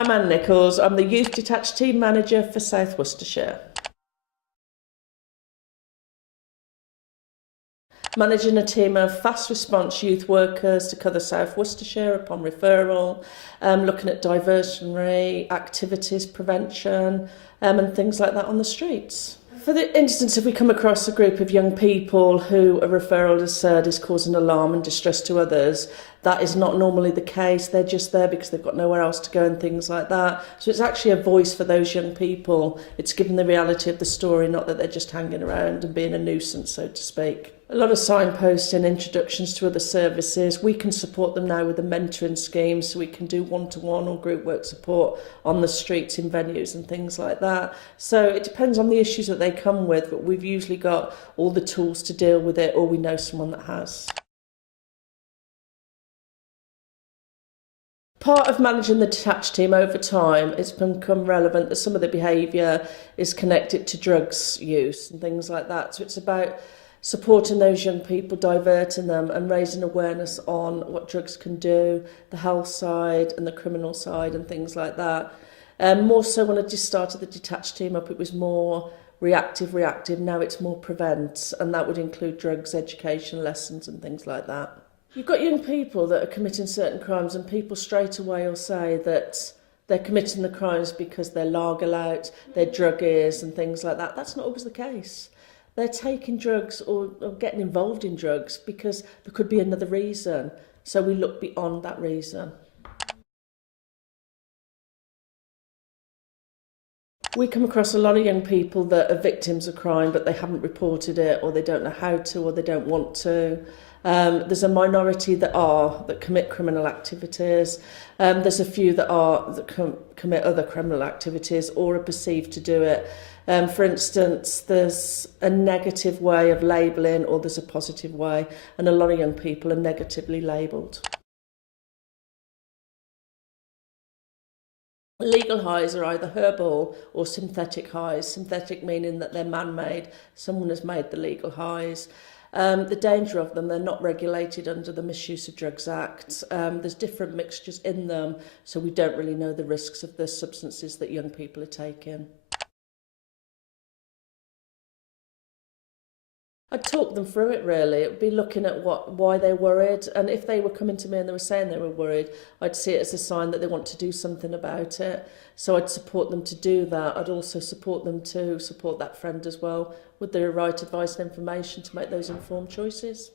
I'm Anne Nicholls. I'm the Youth Detached Team Manager for South Worcestershire. Managing a team of fast response youth workers to cover South Worcestershire upon referral, looking at diversionary activities, prevention, and things like that on the streets. For the instance, if we come across a group of young people who a referral has said is causing alarm and distress to others, that is not normally the case. They're just there because they've got nowhere else to go and things like that. So it's actually a voice for those young people. It's given the reality of the story, not that they're just hanging around and being a nuisance, so to speak. A lot of signposting, introductions to other services. We can support them now with a mentoring scheme, so we can do one-to-one or group work support on the streets in venues and things like that. So it depends on the issues that they come with, but we've usually got all the tools to deal with it, or we know someone that has. Part of managing the detached team over time, it's become relevant that some of the behaviour is connected to drugs use and things like that. So it's about supporting those young people, diverting them and raising awareness on what drugs can do, the health side and the criminal side and things like that. More so when I just started the detached team up, it was more reactive. Now it's more prevent, and that would include drugs, education, lessons and things like that. You've got young people that are committing certain crimes, and people straight away will say that they're committing the crimes because they're lager out, they're druggies and things like that. That's not always the case. They're taking drugs or getting involved in drugs because there could be another reason. So we look beyond that reason. We come across a lot of young people that are victims of crime, but they haven't reported it, or they don't know how to, or they don't want to. There's a minority that commit criminal activities. There's a few that commit other criminal activities or are perceived to do it. For instance, there's a negative way of labelling, or there's a positive way, and a lot of young people are negatively labelled. Legal highs are either herbal or synthetic highs. Synthetic meaning that they're man-made. Someone has made the legal highs. The danger of them, they're not regulated under the Misuse of Drugs Act. There's different mixtures in them, so we don't really know the risks of the substances that young people are taking. I'd talk them through it really. It would be looking at why they're worried, and if they were coming to me and they were saying they were worried, I'd see it as a sign that they want to do something about it. So I'd support them to do that. I'd also support them to support that friend as well with the right advice and information to make those informed choices.